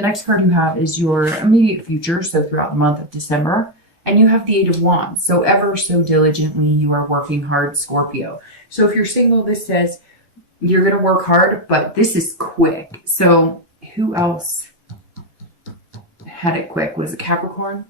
The next card you have is your immediate future, so throughout the month of December. And you have the Eight of Wands. So ever so diligently, you are working hard, Scorpio. So if you're single, this says you're going to work hard, but this is quick. So who else had it quick? Was it Capricorn?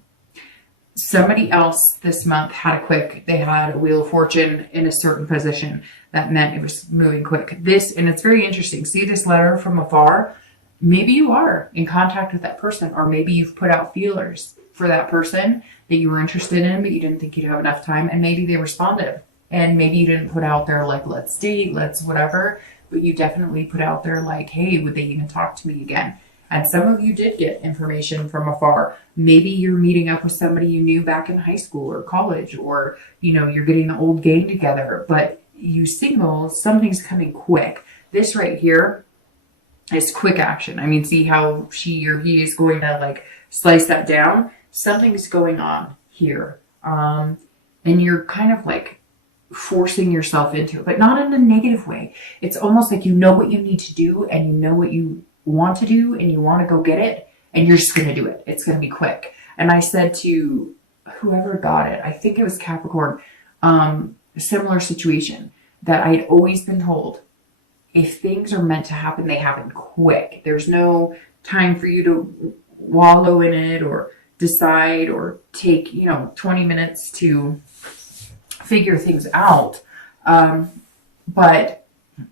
Somebody else this month had it quick. They had a Wheel of Fortune in a certain position. That meant it was moving quick. This, and it's very interesting. See this letter from afar? Maybe you are in contact with that person, or maybe you've put out feelers for that person that you were interested in, but you didn't think you'd have enough time, and maybe they responded. And maybe you didn't put out there like, let's date, let's whatever, but you definitely put out there like, hey, would they even talk to me again? And some of you did get information from afar. Maybe you're meeting up with somebody you knew back in high school or college, or, you know, you're getting the old gang together, but you singles, something's coming quick. This right here is quick action. I mean, see how she or he is going to like slice that down? Something's going on here. And you're kind of like forcing yourself into it, but not in a negative way. It's almost like you know what you need to do, and you know what you want to do, and you want to go get it, and you're just going to do it. It's going to be quick. And I said to whoever got it, I think it was Capricorn, a similar situation, that I had always been told, if things are meant to happen, they happen quick. There's no time for you to wallow in it or decide or take, 20 minutes to figure things out. But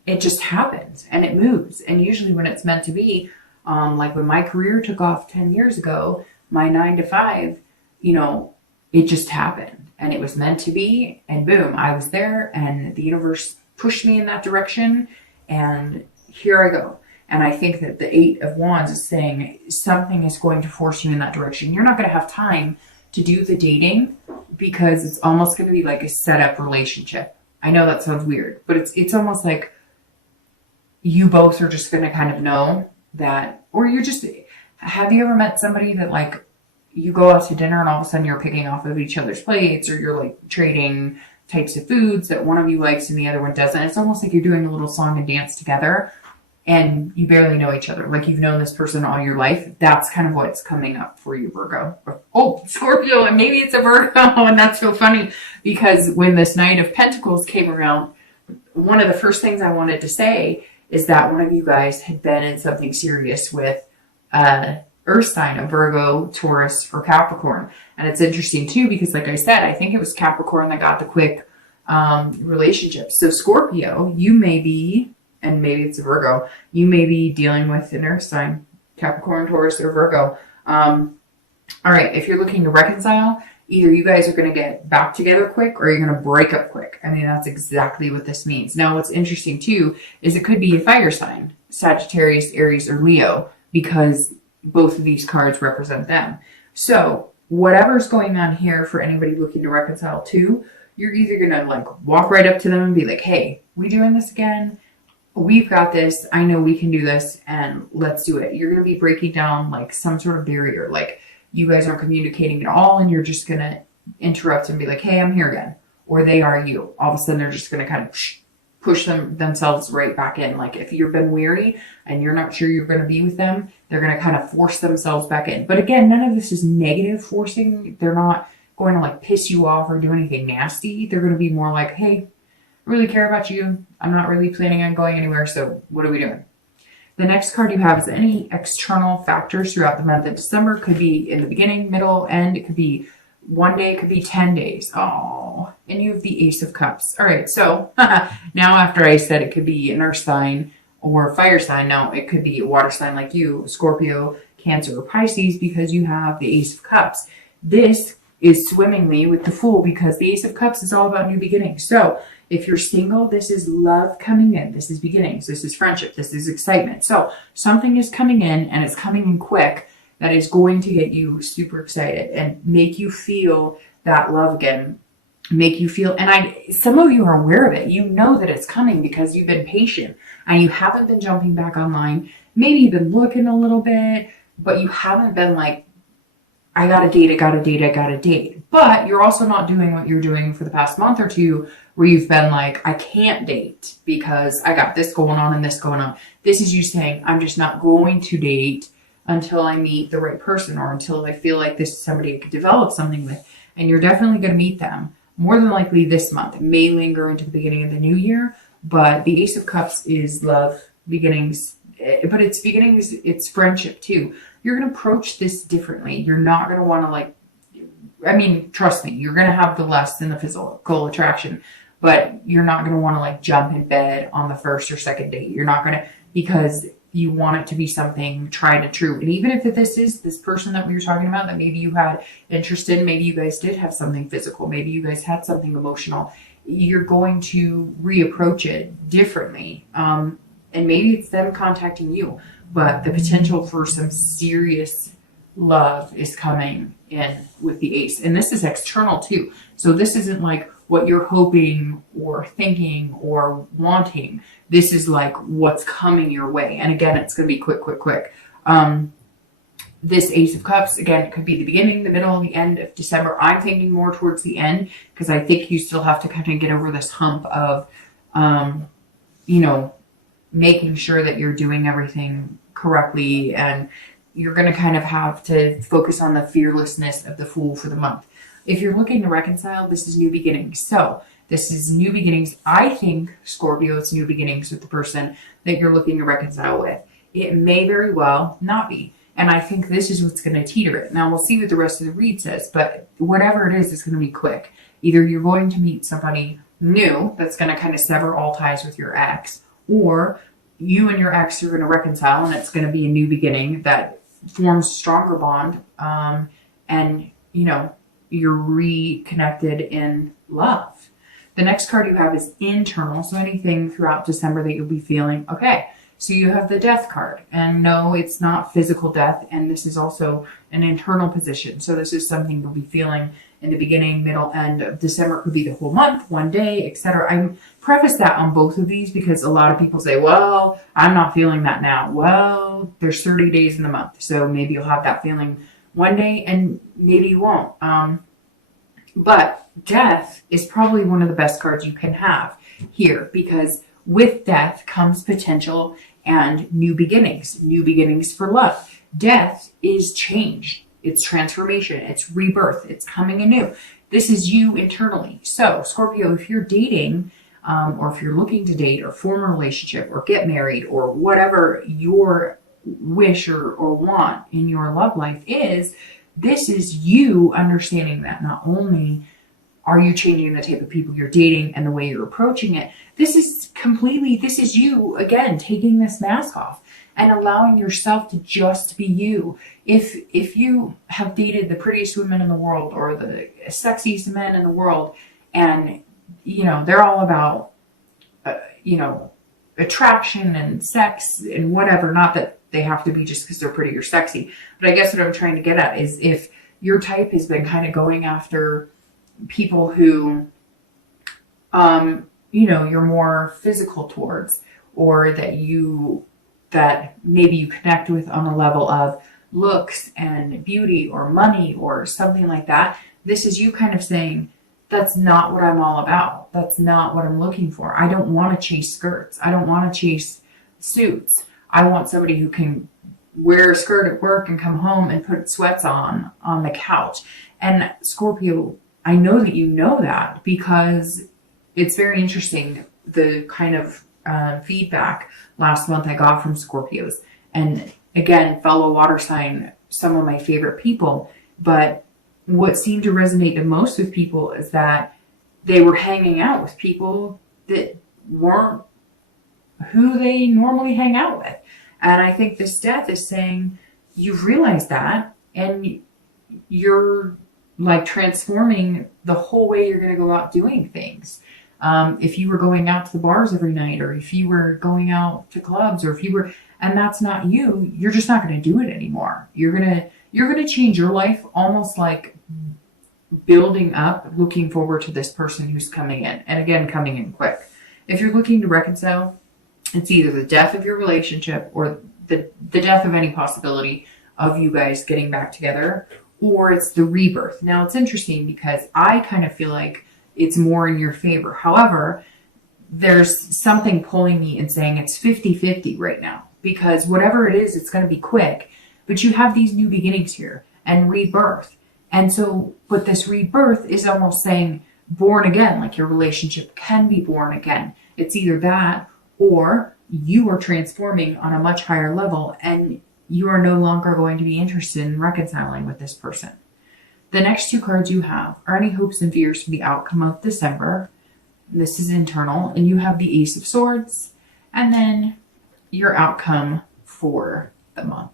it just happens and it moves. And usually when it's meant to be, like when my career took off 10 years ago, my 9 to 5, it just happened and it was meant to be, and boom, I was there, and the universe pushed me in that direction, and here I go. And I think that the Eight of Wands is saying something is going to force you in that direction. You're not going to have time to do the dating because it's almost going to be like a setup relationship. I know that sounds weird, but it's almost like you both are just going to kind of know that, or have you ever met somebody that like you go out to dinner and all of a sudden you're picking off of each other's plates, or you're like trading types of foods that one of you likes and the other one doesn't? It's almost like you're doing a little song and dance together and you barely know each other. Like you've known this person all your life. That's kind of what's coming up for you, Virgo. Oh, Scorpio, and maybe it's a Virgo. And that's so funny because when this Knight of Pentacles came around, one of the first things I wanted to say is that one of you guys had been in something serious with Earth sign, a Virgo, Taurus, or Capricorn. And it's interesting too, because like I said, I think it was Capricorn that got the quick relationship. So Scorpio, you may be, and maybe it's a Virgo, you may be dealing with an Earth sign, Capricorn, Taurus, or Virgo. All right, if you're looking to reconcile, either you guys are going to get back together quick or you're going to break up quick. I mean, that's exactly what this means. Now, what's interesting too is it could be a fire sign, Sagittarius, Aries, or Leo, because both of these cards represent them. So whatever's going on here for anybody looking to reconcile too, you're either going to like walk right up to them and be like, hey, we doing this again? We've got this. I know we can do this, and let's do it. You're going to be breaking down like some sort of barrier. Like you guys aren't communicating at all, and you're just going to interrupt and be like, hey, I'm here again. Or they are you. All of a sudden, they're just going to kind of push themselves right back in. Like if you've been weary and you're not sure you're going to be with them, they're going to kind of force themselves back in. But again, none of this is negative forcing. They're not going to like piss you off or do anything nasty. They're going to be more like, hey, I really care about you. I'm not really planning on going anywhere. So what are we doing? The next card you have is any external factors throughout the month of December. Could be in the beginning, middle, end. It could be one day. It could be 10 days. Oh, and you have the Ace of Cups. All right. So now after I said it could be an earth sign or fire sign, no, it could be a water sign like you, Scorpio, Cancer, or Pisces, because you have the Ace of Cups. This is swimmingly with the Fool because the Ace of Cups is all about new beginnings. So if you're single, this is love coming in. This is beginnings. This is friendship. This is excitement. So something is coming in, and it's coming in quick, that is going to get you super excited and make you feel that love again. Make you feel, and some of you are aware of it. You know that it's coming because you've been patient and you haven't been jumping back online. Maybe you've been looking a little bit, but you haven't been like, I gotta date, I gotta date, I gotta date. But you're also not doing what you're doing for the past month or two, where you've been like, I can't date because I got this going on and this going on. This is you saying, I'm just not going to date until I meet the right person, or until I feel like this is somebody I could develop something with. And you're definitely going to meet them more than likely this month. It may linger into the beginning of the new year, but the Ace of Cups is love, beginnings, but it's beginnings, it's friendship too. You're going to approach this differently. You're not going to want to like, I mean, trust me, you're going to have the lust and the physical attraction, but you're not going to want to like jump in bed on the first or second date. You're not going to, because you want it to be something tried and true. And even if this is this person that we were talking about that maybe you had interest in, maybe you guys did have something physical, maybe you guys had something emotional, you're going to reapproach it differently. And maybe it's them contacting you, but the potential for some serious love is coming in with the Ace. And this is external too. So this isn't like what you're hoping or thinking or wanting. This is like what's coming your way. And again, it's going to be quick, quick, quick. This Ace of Cups, again, it could be the beginning, the middle, the end of December. I'm thinking more towards the end because I think you still have to kind of get over this hump of, you know, making sure that you're doing everything correctly. And you're going to kind of have to focus on the fearlessness of the Fool for the month. If you're looking to reconcile, this is new beginnings. So this is new beginnings. I think, Scorpio, it's new beginnings with the person that you're looking to reconcile with. It may very well not be. And I think this is what's going to teeter it. Now, we'll see what the rest of the read says, but whatever it is, it's going to be quick. Either you're going to meet somebody new that's going to kind of sever all ties with your ex, or you and your ex are going to reconcile, and it's going to be a new beginning that forms a stronger bond. And, you know, you're reconnected in love. The next card you have is internal. So anything throughout December that you'll be feeling. Okay. So you have the Death card, and no, it's not physical death. And this is also an internal position. So this is something you'll be feeling in the beginning, middle, end of December. It could be the whole month, one day, etc. I preface that on both of these because a lot of people say, well, I'm not feeling that now. Well, there's 30 days in the month. So maybe you'll have that feeling one day and maybe you won't. But Death is probably one of the best cards you can have here, because with Death comes potential and new beginnings for love. Death is change. It's transformation. It's rebirth. It's coming anew. This is you internally. So Scorpio, if you're dating, or if you're looking to date or form a relationship or get married or whatever your wish or want in your love life is, this is you understanding that not only are you changing the type of people you're dating and the way you're approaching it, this is you, again, taking this mask off and allowing yourself to just be you. If you have dated the prettiest women in the world or the sexiest men in the world, and, you know, they're all about, you know, attraction and sex and whatever, not that they have to be just because they're pretty or sexy. But I guess what I'm trying to get at is if your type has been kind of going after people who, you know, you're more physical towards, or that maybe you connect with on a level of looks and beauty or money or something like that, this is you kind of saying, that's not what I'm all about. That's not what I'm looking for. I don't want to chase skirts. I don't want to chase suits. I want somebody who can wear a skirt at work and come home and put sweats on the couch. And Scorpio, I know that you know that because it's very interesting, the kind of feedback last month I got from Scorpios. And again, fellow water sign, some of my favorite people. But what seemed to resonate the most with people is that they were hanging out with people that weren't who they normally hang out with. And I think this Death is saying, you've realized that, and you're like transforming the whole way you're going to go out doing things. If you were going out to the bars every night, or if you were going out to clubs, or if you were, and that's not you, you're just not going to do it anymore. You're going to change your life, almost like building up, looking forward to this person who's coming in, and again, coming in quick. If you're looking to reconcile, it's either the death of your relationship or the death of any possibility of you guys getting back together, or it's the rebirth. Now, it's interesting because I kind of feel like it's more in your favor. However, there's something pulling me and saying it's 50-50 right now, because whatever it is, it's going to be quick. but you have these new beginnings here and rebirth. And so, but this rebirth is almost saying born again, like your relationship can be born again. It's either that or you are transforming on a much higher level and you are no longer going to be interested in reconciling with this person. The next two cards you have are any hopes and fears for the outcome of December. This is internal, and you have the Ace of Swords, and then your outcome for the month.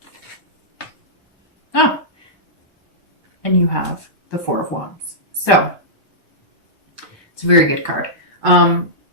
And you have the Four of Wands. So, it's a very good card.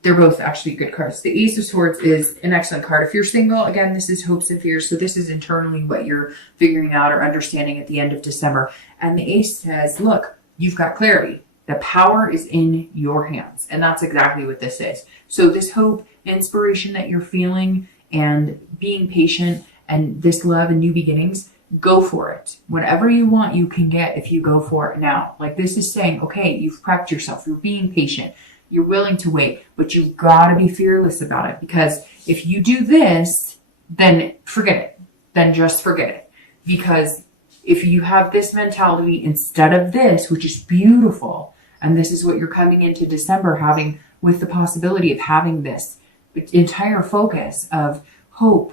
They're both actually good cards. The Ace of Swords is an excellent card. If you're single, again, this is hopes and fears. So this is internally what you're figuring out or understanding at the end of December. And the Ace says, look, you've got clarity. The power is in your hands. And that's exactly what this is. So this hope, inspiration that you're feeling and being patient and this love and new beginnings, go for it. Whatever you want, you can get if you go for it now. Like this is saying, okay, you've prepped yourself. You're being patient. You're willing to wait, but you've got to be fearless about it, because if you do this, then forget it. Then just forget it. Because if you have this mentality instead of this, which is beautiful, and this is what you're coming into December having with the possibility of having this entire focus of hope,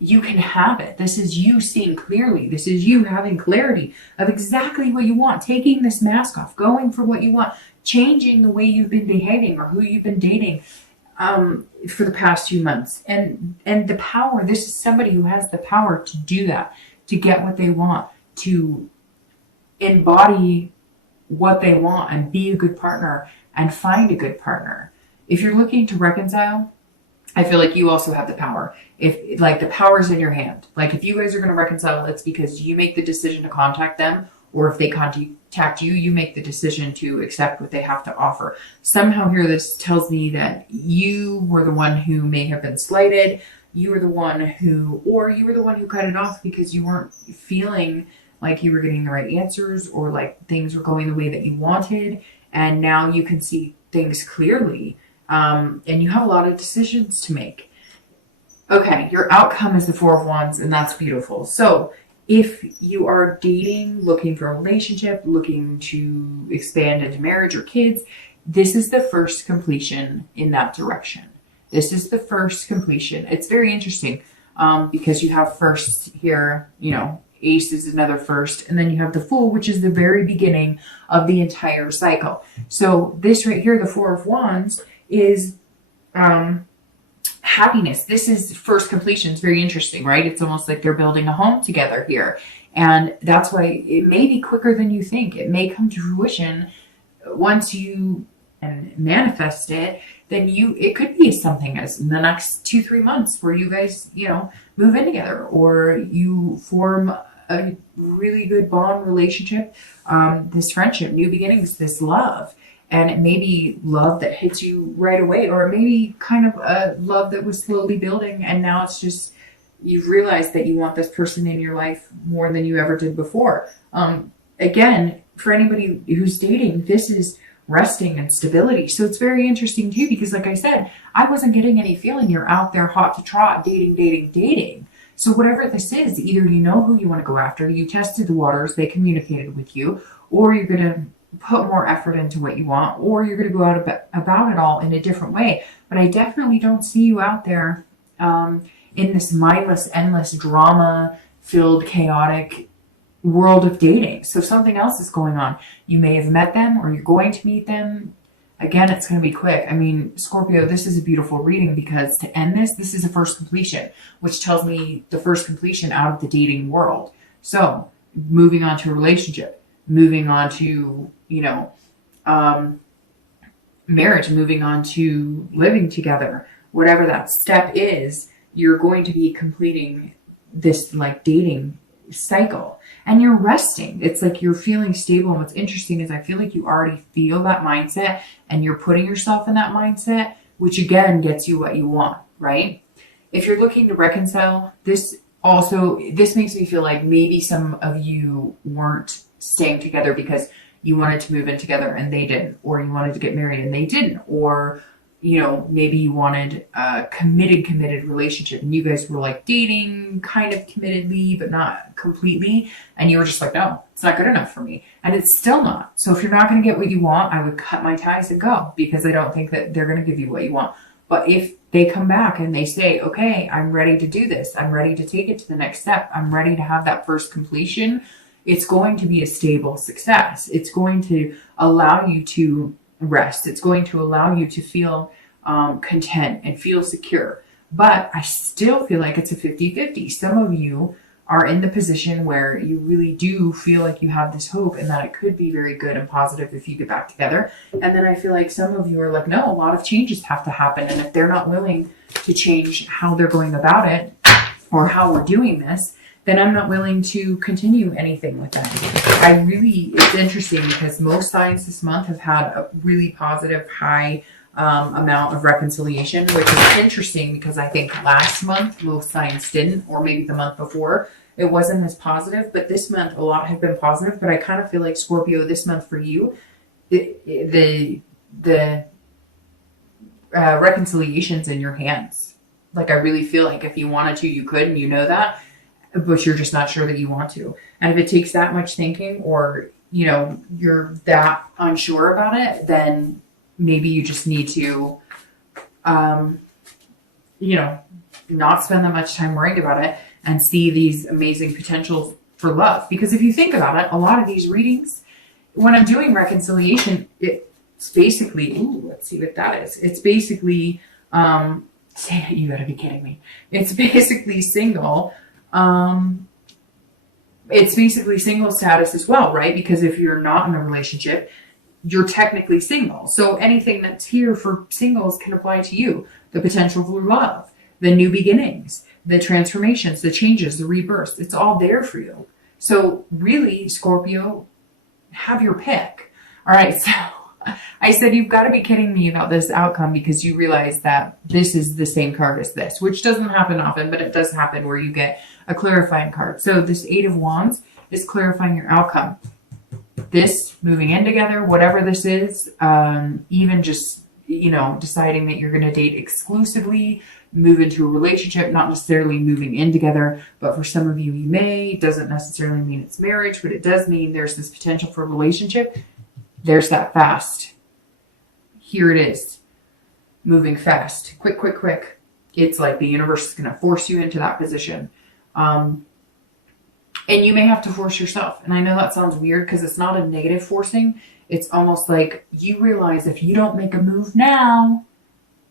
you can have it. This is you seeing clearly. This is you having clarity of exactly what you want, taking this mask off, going for what you want, changing the way you've been behaving or who you've been dating for the past few months. And the power, this is somebody who has the power to do that, to get what they want, to embody what they want and be a good partner and find a good partner. If you're looking to reconcile, I feel like you also have the power. If like the power's in your hand, like if you guys are going to reconcile, it's because you make the decision to contact them, or if they contact you, you make the decision to accept what they have to offer. Somehow here, this tells me that you were the one who may have been slighted. You were the one who, or you were the one who cut it off because you weren't feeling like you were getting the right answers or like things were going the way that you wanted. And now you can see things clearly. And you have a lot of decisions to make. Okay, your outcome is the Four of Wands, and that's beautiful. So if you are dating, looking for a relationship, looking to expand into marriage or kids, this is the first completion in that direction. This is the first completion. It's very interesting because you have firsts here, you know, Ace is another first, and then you have the Fool, which is the very beginning of the entire cycle. So this right here, the Four of Wands, is happiness. This is first completion. It's very interesting, right? It's almost like they're building a home together here. And that's why it may be quicker than you think. It may come to fruition once you manifest it. Then it could be something as in the next 2-3 months where you guys, you know, move in together, or you form a really good bond relationship, this friendship, new beginnings, this love. And it may be love that hits you right away, or it may be kind of a love that was slowly building, and now it's just, you've realized that you want this person in your life more than you ever did before. Again, for anybody who's dating, this is resting and stability. So it's very interesting too, because like I said, I wasn't getting any feeling you're out there hot to trot, dating. So whatever this is, either you know who you want to go after, you tested the waters, they communicated with you, or you're going to put more effort into what you want, or you're going to go out about it all in a different way. But I definitely don't see you out there in this mindless, endless, drama-filled, chaotic world of dating. So something else is going on. You may have met them, or you're going to meet them. Again, it's going to be quick. I mean, Scorpio, this is a beautiful reading, because to end this is a first completion, which tells me the first completion out of the dating world. So moving on to a relationship, moving on to, you know, marriage, moving on to living together, whatever that step is, you're going to be completing this like dating cycle, and you're resting. It's like you're feeling stable. And what's interesting is I feel like you already feel that mindset, and you're putting yourself in that mindset, which again gets you what you want, right? If you're looking to reconcile, this makes me feel like maybe some of you weren't staying together because you wanted to move in together and they didn't, or you wanted to get married and they didn't, or you know, maybe you wanted a committed relationship and you guys were like dating kind of committedly, but not completely. And you were just like, no, it's not good enough for me. And it's still not. So if you're not going to get what you want, I would cut my ties and go, because I don't think that they're going to give you what you want. But if they come back and they say, okay, I'm ready to do this, I'm ready to take it to the next step, I'm ready to have that first completion, it's going to be a stable success. It's going to allow you to rest. It's going to allow you to feel content and feel secure. But I still feel like it's a 50-50. Some of you are in the position where you really do feel like you have this hope and that it could be very good and positive if you get back together. And then I feel like some of you are like, no, a lot of changes have to happen. And if they're not willing to change how they're going about it or how we're doing this, then I'm not willing to continue anything with that. It's interesting because most signs this month have had a really positive, high amount of reconciliation, which is interesting because I think last month most signs didn't, or maybe the month before it wasn't as positive, but this month a lot have been positive. But I kind of feel like, Scorpio, this month for you, the reconciliation's in your hands. Like, I really feel like if you wanted to, you could, and you know that, but you're just not sure that you want to. And if it takes that much thinking, or, you know, you're that unsure about it, then maybe you just need to, you know, not spend that much time worrying about it and see these amazing potentials for love. Because if you think about it, a lot of these readings, when I'm doing reconciliation, it's basically, let's see what that is. It's basically, you gotta be kidding me. It's basically single. It's basically single status as well, right? Because if you're not in a relationship, you're technically single. So anything that's here for singles can apply to you. The potential for love, the new beginnings, the transformations, the changes, the rebirths. It's all there for you. So really, Scorpio, have your pick. All right, so I said you've got to be kidding me about this outcome, because you realize that this is the same card as this, which doesn't happen often, but it does happen where you get a clarifying card. So this Eight of Wands is clarifying your outcome. This moving in together, whatever this is, even just, you know, deciding that you're going to date exclusively, move into a relationship, not necessarily moving in together, but for some of you, you may. It doesn't necessarily mean it's marriage, but it does mean there's this potential for a relationship. There's that fast. Here it is. Moving fast. Quick, quick, quick. It's like the universe is going to force you into that position. And you may have to force yourself. And I know that sounds weird because it's not a negative forcing. It's almost like you realize if you don't make a move now,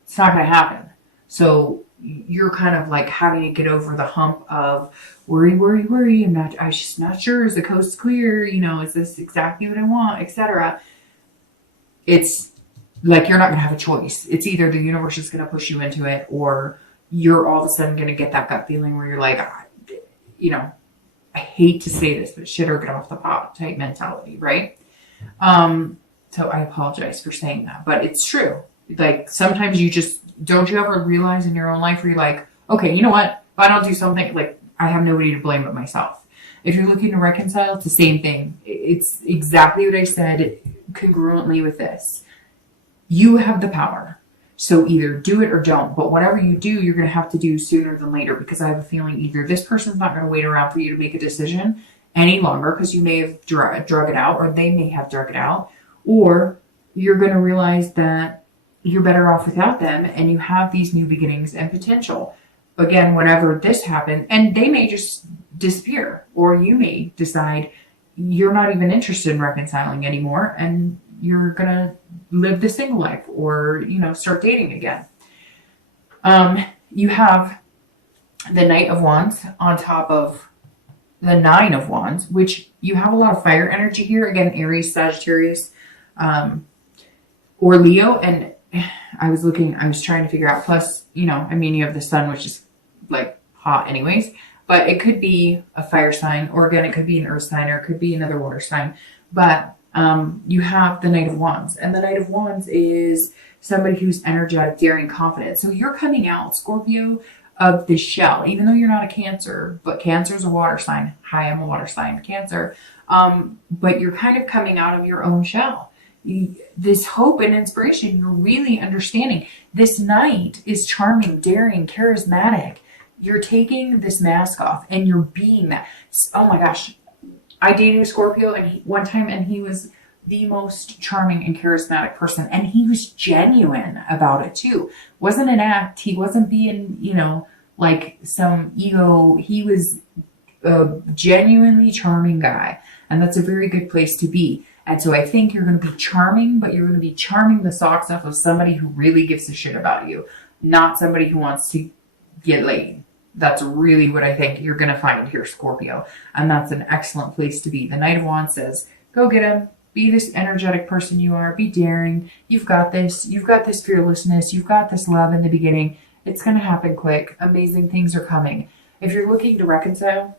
it's not going to happen. So you're kind of like having to get over the hump of worry, worry, worry. I'm just not sure. Is the coast clear? You know, is this exactly what I want, etc. It's like you're not going to have a choice. It's either the universe is going to push you into it, or you're all of a sudden going to get that gut feeling where you're like, you know, I hate to say this, but shit or get off the pot type mentality, right? So I apologize for saying that, but it's true. Like sometimes don't you ever realize in your own life where you're like, okay, you know what? If I don't do something, like I have nobody to blame but myself. If you're looking to reconcile, it's the same thing. It's exactly what I said congruently with this. You have the power. So either do it or don't. But whatever you do, you're going to have to do sooner than later, because I have a feeling either this person's not going to wait around for you to make a decision any longer because you may have drug it out, or they may have drug it out, or you're going to realize that you're better off without them and you have these new beginnings and potential. Again, whenever this happens, and they may just disappear, or you may decide you're not even interested in reconciling anymore and you're going to live the single life, or, you know, start dating again. You have the Knight of Wands on top of the Nine of Wands, which you have a lot of fire energy here. Again, Aries, Sagittarius, or Leo. And I was trying to figure out, plus, you know, I mean, you have the sun, which is like hot anyways, but it could be a fire sign, or again, it could be an earth sign, or it could be another water sign. But you have the Knight of Wands, and the Knight of Wands is somebody who's energetic, daring, confident. So you're coming out, Scorpio, of the shell, even though you're not a Cancer, but Cancer is a water sign. Hi, I'm a water sign, Cancer. But you're kind of coming out of your own shell. this hope and inspiration. You're really understanding. This Knight is charming, daring, charismatic. You're taking this mask off and you're being that. Oh my gosh. I dated a Scorpio one time, and he was the most charming and charismatic person. And he was genuine about it too. Wasn't an act. He wasn't being, like some ego. He was a genuinely charming guy. And that's a very good place to be. And so I think you're going to be charming, but you're going to be charming the socks off of somebody who really gives a shit about you, not somebody who wants to get laid. That's really what I think you're going to find here, Scorpio. And that's an excellent place to be. The Knight of Wands says, go get him. Be this energetic person you are. Be daring. You've got this. You've got this fearlessness. You've got this love in the beginning. It's going to happen quick. Amazing things are coming. If you're looking to reconcile,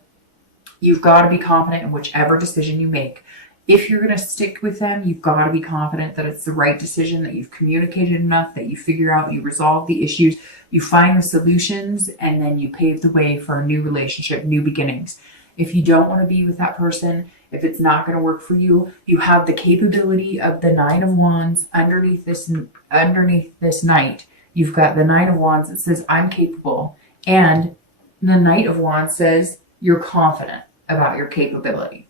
you've got to be confident in whichever decision you make. If you're going to stick with them, you've got to be confident that it's the right decision, that you've communicated enough, that you figure out, you resolve the issues, you find the solutions, and then you pave the way for a new relationship, new beginnings. If you don't want to be with that person, if it's not going to work for you, you have the capability of the Nine of Wands underneath this Knight. You've got the Nine of Wands that says, I'm capable. And the Knight of Wands says, you're confident about your capability.